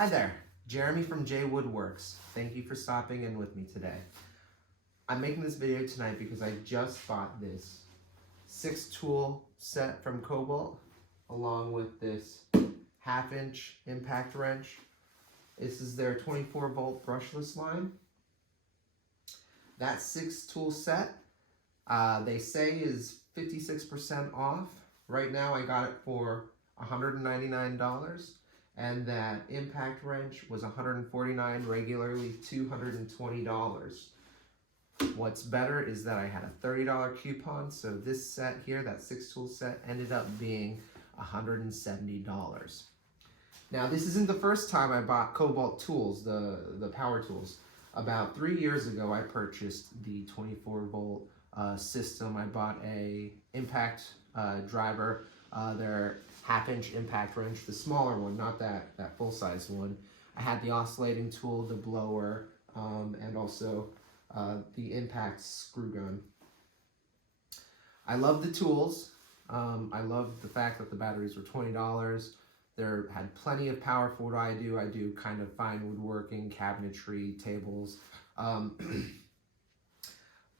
Hi there, Jeremy from J Woodworks. Thank you for stopping in with me today. I'm making this video tonight because I just bought this 6-tool set from Kobalt along with this 1/2-inch impact wrench. This is their 24-volt brushless line. That 6-tool set, they say is 56% off. Right now I got it for $199. And that impact wrench was $149, regularly $220. What's better is that I had a $30 coupon, so this set here, that 6-tool set, ended up being $170. Now, this isn't the first time I bought Kobalt tools, the power tools. About 3 years ago, I purchased the 24-volt system. I bought a impact driver, their 1/2-inch impact wrench, the smaller one, not that full-size one. I had the oscillating tool, the blower, and also the impact screw gun. I love the tools. I love the fact that the batteries were $20. They had plenty of power for what I do. I do kind of fine woodworking, cabinetry, tables.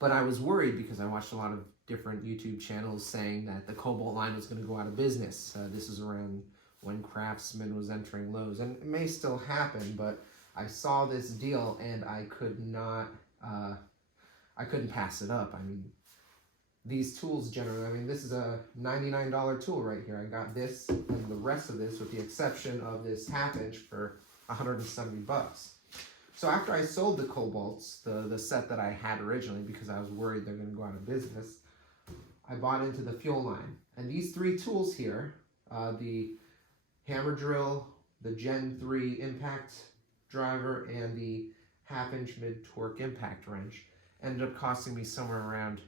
But I was worried because I watched a lot of different YouTube channels saying that the Kobalt line was going to go out of business. This is around when Craftsman was entering Lowe's, and it may still happen, but I saw this deal and I couldn't pass it up. I mean, these tools generally, this is a $99 tool right here. I got this and the rest of this, with the exception of this 1/2-inch, for $170. So after I sold the Kobalts, the set that I had originally, because I was worried they're going to go out of business, I bought into the fuel line. And these 3 tools here, the hammer drill, the Gen 3 impact driver, and the 1/2-inch mid-torque impact wrench, ended up costing me somewhere around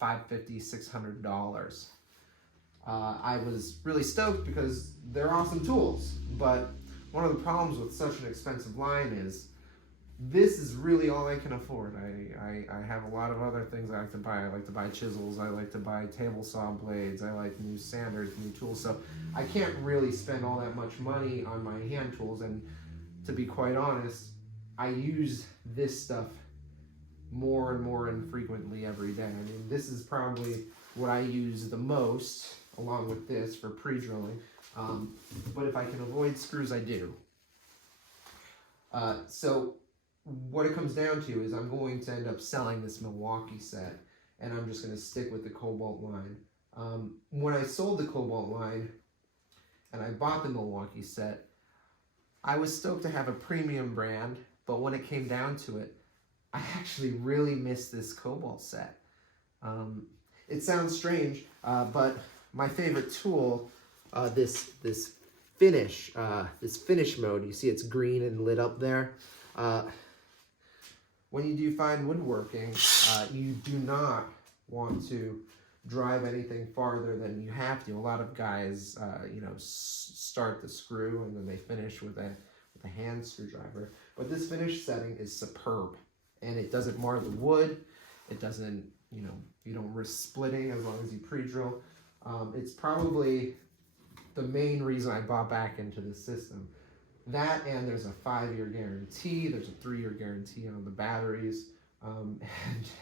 $550, $600. I was really stoked because they're awesome tools, but one of the problems with such an expensive line is this is really all I can afford. I have a lot of other things I like to buy. I like to buy chisels, I like to buy table saw blades, I like new sanders, new tools, so I can't really spend all that much money on my hand tools, and to be quite honest, I use this stuff more and more infrequently every day. I mean, this is probably what I use the most, along with this, for pre-drilling, but if I can avoid screws, I do. So what it comes down to is I'm going to end up selling this Milwaukee set, and I'm just going to stick with the Kobalt line. When I sold the Kobalt line and I bought the Milwaukee set, I was stoked to have a premium brand, but when it came down to it, I actually really missed this Kobalt set. It sounds strange, but my favorite tool, this finish mode, you see it's green and lit up there. When you do fine woodworking, you do not want to drive anything farther than you have to. A lot of guys, start the screw and then they finish with a hand screwdriver. But this finish setting is superb, and it doesn't mar the wood. It doesn't, you don't risk splitting as long as you pre-drill. It's probably the main reason I bought back into this system. That, and there's a 5-year guarantee, there's a 3-year guarantee on the batteries, and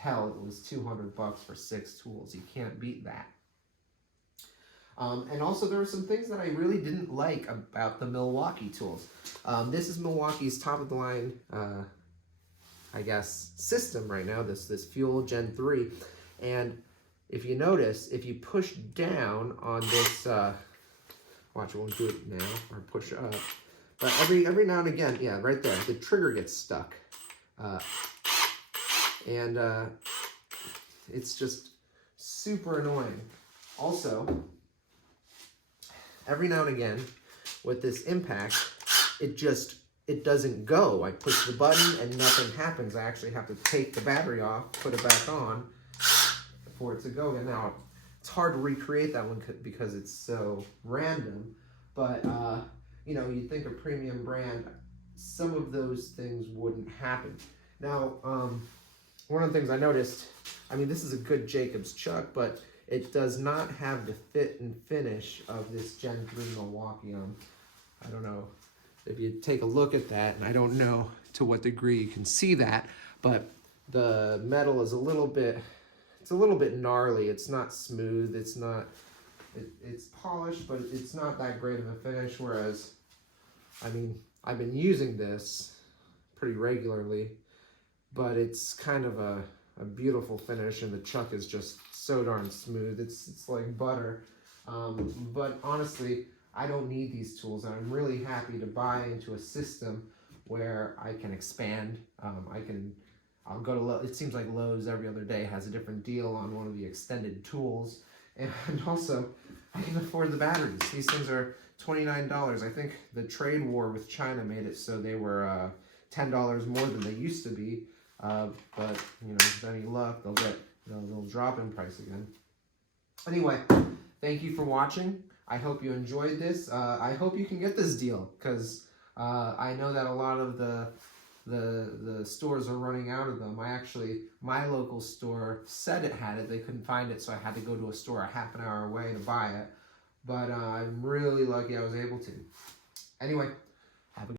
hell, it was $200 for 6 tools. You can't beat that. And also there were some things that I really didn't like about the Milwaukee tools. This is Milwaukee's top of the line, system right now, this Fuel Gen 3. And if you notice, if you push down on this, watch, I won't do it now, or push up. But every now and again, yeah, right there, the trigger gets stuck. It's just super annoying. Also, every now and again, with this impact, it doesn't go. I push the button and nothing happens. I actually have to take the battery off, put it back on for it to go. And now, it's hard to recreate that one because it's so random, but you'd think a premium brand, some of those things wouldn't happen. Now, one of the things I noticed, this is a good Jacobs chuck, but it does not have the fit and finish of this Gen 3 Milwaukee. I don't know if you take a look at that, and I don't know to what degree you can see that, but the metal is a little bit gnarly. It's not smooth. It's polished, but it's not that great of a finish. Whereas, I mean, I've been using this pretty regularly, but it's kind of a beautiful finish, and the chuck is just so darn smooth. It's like butter. But honestly, I don't need these tools, and I'm really happy to buy into a system where I can expand. I'll go to Lowe. It seems like Lowe's every other day has a different deal on one of the extended tools, and also I can afford the batteries. These things are $29. I think the trade war with China made it so they were $10 more than they used to be. But you know, with any luck, they'll drop in price again. Anyway, thank you for watching. I hope you enjoyed this. I hope you can get this deal, because I know that a lot of the stores are running out of them. My local store said it had it. They couldn't find it, so I had to go to a store a half an hour away to buy it. But I'm really lucky I was able to. Anyway,